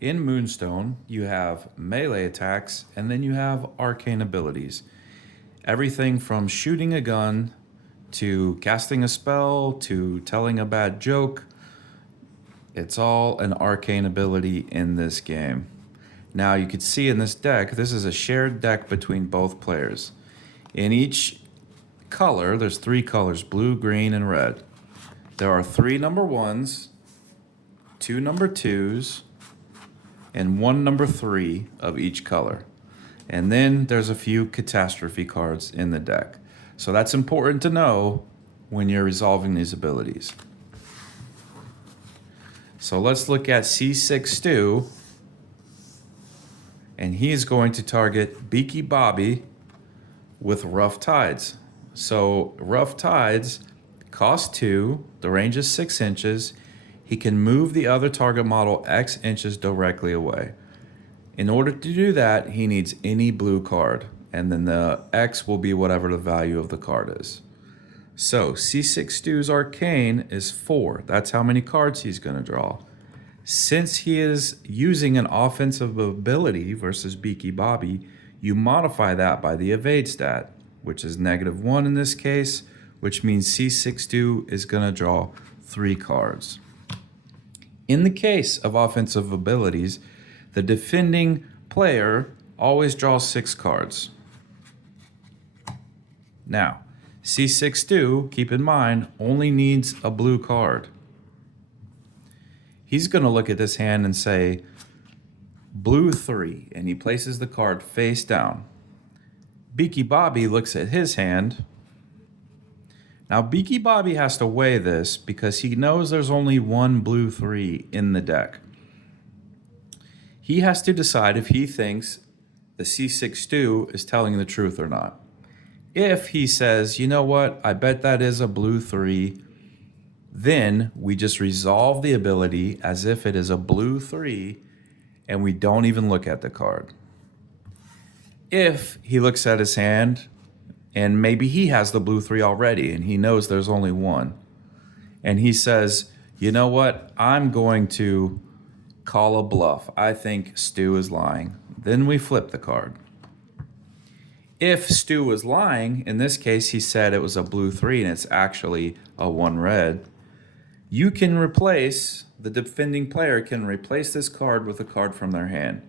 In Moonstone, you have melee attacks and then you have arcane abilities. Everything from shooting a gun to casting a spell to telling a bad joke. It's all an arcane ability in this game. Now you can see in this deck, this is a shared deck between both players. In each color, there's 3 colors, blue, green, and red. There are 3 number 1s, 2 number 2s, and 1 number 3 of each color. And then there's a few catastrophe cards in the deck. So that's important to know when you're resolving these abilities. So let's look at C6 Stew. And he is going to target Beaky Bobby with Rough Tides. So Rough Tides cost 2, the range is 6 inches. He can move the other target model X inches directly away. In order to do that, he needs any blue card, and then the X will be whatever the value of the card is. So C6 Stew's Arcane is 4. That's how many cards he's going to draw. Since he is using an offensive ability versus Beaky Bobby, you modify that by the evade stat, which is -1 in this case, which means C6 Stew is going to draw 3 cards. In the case of offensive abilities, the defending player always draws 6 cards. Now, C6 Stew, keep in mind, only needs a blue card. He's going to look at this hand and say, blue 3, and he places the card face down. Beaky Bobby looks at his hand. Now, Beaky Bobby has to weigh this because he knows there's only 1 blue 3 in the deck. He has to decide if he thinks the C6 Stew is telling the truth or not. If he says, you know what, I bet that is a blue 3, then we just resolve the ability as if it is a blue 3 and we don't even look at the card. If he looks at his hand and maybe he has the blue 3 already and he knows there's only 1, and he says, you know what, I'm going to call a bluff. I think Stew is lying. Then we flip the card. If Stew was lying, in this case he said it was a blue 3 and it's actually a 1 red, you can replace, the defending player can replace this card with a card from their hand.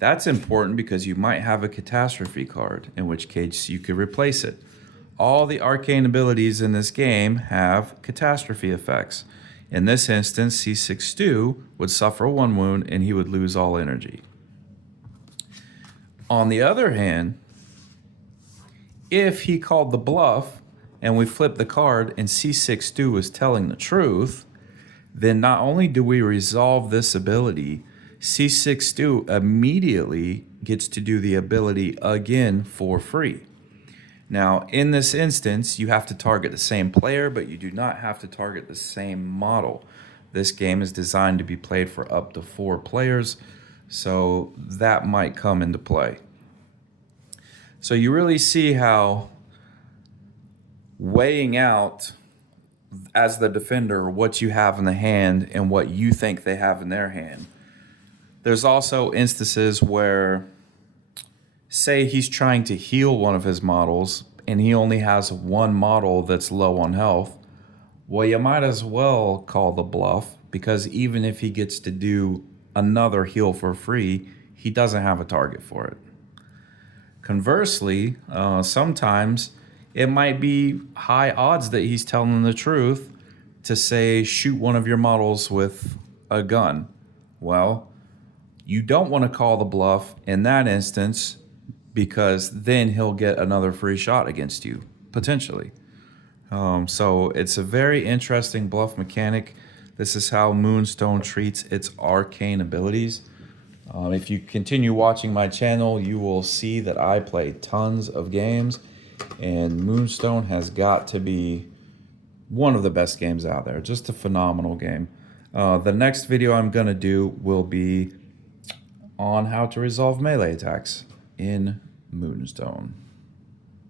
That's important because you might have a catastrophe card, in which case you could replace it. All the arcane abilities in this game have catastrophe effects. In this instance, C6 Stew would suffer 1 wound and he would lose all energy. On the other hand, if he called the bluff and we flip the card and C6 Stew is telling the truth, then not only do we resolve this ability, C6 Stew immediately gets to do the ability again for free. Now, in this instance, you have to target the same player, but you do not have to target the same model. This game is designed to be played for up to 4 players, so that might come into play. So you really see how weighing out as the defender what you have in the hand and what you think they have in their hand. There's also instances where, say he's trying to heal one of his models and he only has 1 model that's low on health. Well, you might as well call the bluff, because even if he gets to do another heal for free, he doesn't have a target for it. Conversely, sometimes it might be high odds that he's telling the truth to say, shoot one of your models with a gun. Well, you don't want to call the bluff in that instance, because then he'll get another free shot against you, potentially. So it's a very interesting bluff mechanic. This is how Moonstone treats its arcane abilities. If you continue watching my channel, you will see that I play tons of games, and Moonstone has got to be one of the best games out there. Just a phenomenal game. The next video I'm going to do will be on how to resolve melee attacks in Moonstone.